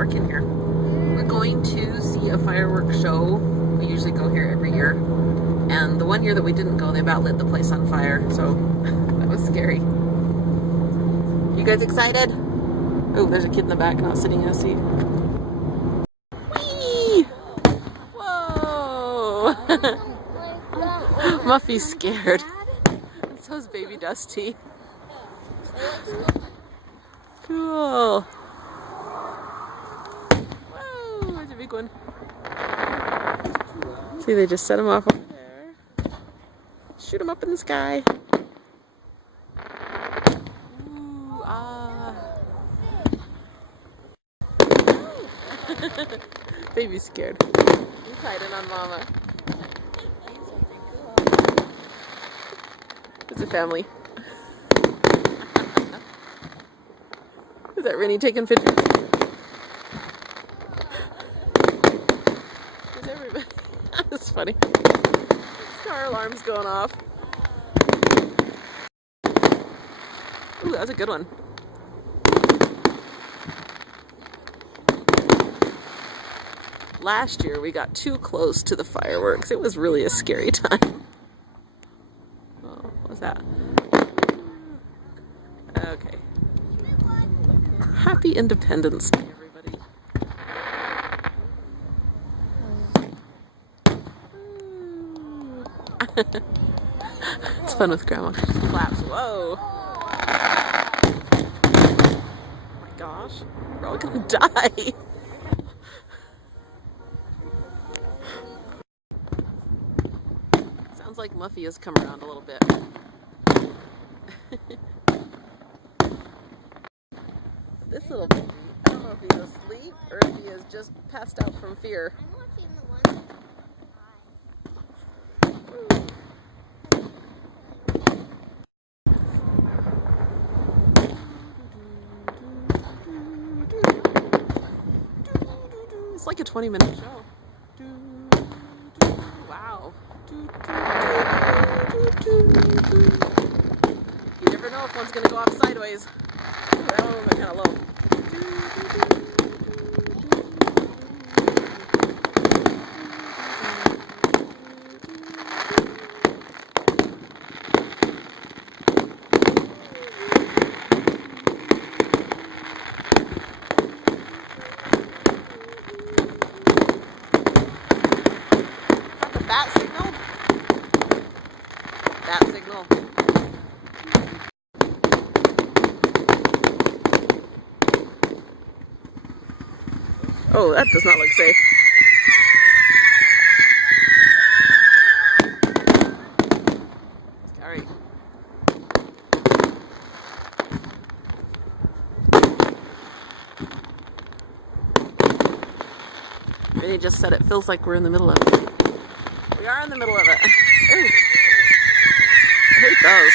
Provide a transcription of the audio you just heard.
Park in here. We're going to see a fireworks show. We usually go here every year. And the one year that we didn't go, they about lit the place on fire. So that was scary. You guys excited? Oh, there's a kid in the back not sitting in a seat. Whee! Whoa! Muffy's scared. And so is baby Dusty. Cool. Whoa, there's a big one. See, they just set him off over there. Shoot him up in the sky. Ooh, ah. Baby's scared. He's hiding on Mama. It's a family. Is that Rennie taking pictures? Is everybody? That's funny. Car alarm's going off. Ooh, that was a good one. Last year we got too close to the fireworks. It was really a scary time. Oh, what was that? Okay. Happy Independence Day, everybody. It's fun with Grandma. She claps. Whoa. Oh my gosh. We're all gonna die. Sounds like Muffy has come around a little bit. This little baby, I don't know if he's asleep or if he is just passed out from fear. I'm watching the one that It's like a 20-minute show. Wow. You never know if one's gonna go off sideways. Ooh, that one went kind of low. Bat signal? Bat signal. Oh, that does not look safe. Sorry. Rennie just said it feels like we're in the middle of it. We are in the middle of it. Ooh. I hate those.